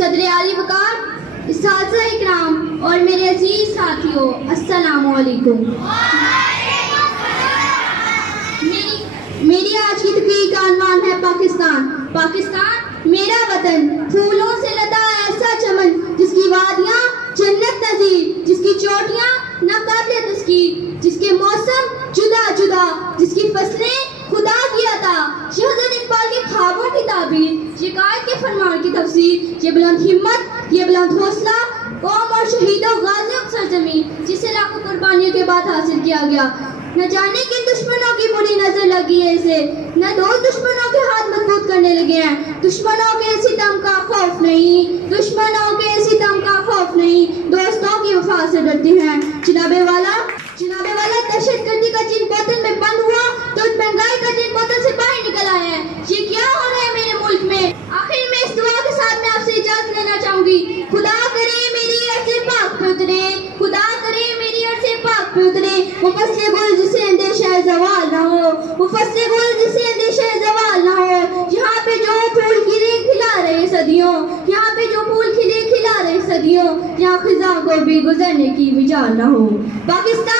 सदर आली वकार, इस्ताज़ इकराम और मेरे अजीज साथियों, अस्सलामु अलैकुम। मेरी आज की तकरीर का अनवान है पाकिस्तान। पाकिस्तान मेरा वतन, फूलों से लदा ऐसा चमन, जिसकी वादियाँ जन्नत नज़ीर, जिसकी चोटियाँ न काबिल तस्कीर, जिसके मौसम जुदा जुदा, जिसकी फसलें खुदा की अता। शहज़ाद इकबाल के ख्वाबों की ताबीर, ये कायद के फरमान की तफसीर, ये बुलंद हिम्मत, ये बुलंद हौसला, कौम और शहीदों गाजियों की सरजमीं, जिसे लाखों कुर्बानियों के बाद हासिल किया गया। न जाने किन दुश्मनों की बुरी नजर लगी है इसे, न दोस्त दुश्मनों के हाथ मजबूत करने लगे हैं। दुश्मनों के सितम का खौफ नहीं, दुश्मनों के सितम का खौफ नहीं, दोस्तों की वफा से डरते हैं। जनाबे वाला दहशतगर्दी का जिन बोतल में बंद हुआ तो उस महंगाई का जिन बोतल से बाहर निकल आया है। ये क्या हो रहा है मेरे मुल्क में। आखिर में इस दुआ के साथ मैं आपसे इजाजत लेना चाहूंगी। खुदा करे मेरी अर्ज़ से पाक पे उतरे, खुदा करे मेरी अर्ज़ से पाक पे उतरे। वो फसले गुल जिसे अंदेशा जवाल ना हो, वो फसले गुल जिसे अंदेशा जवाल ना हो। यहाँ पे जो फूल खिले खिला रहे सदियों, यहाँ पे जो फूल खिले खिला रहे सदियों, यहाँ खिजा को भी गुजरने की विचार ना हो। पाकिस्तान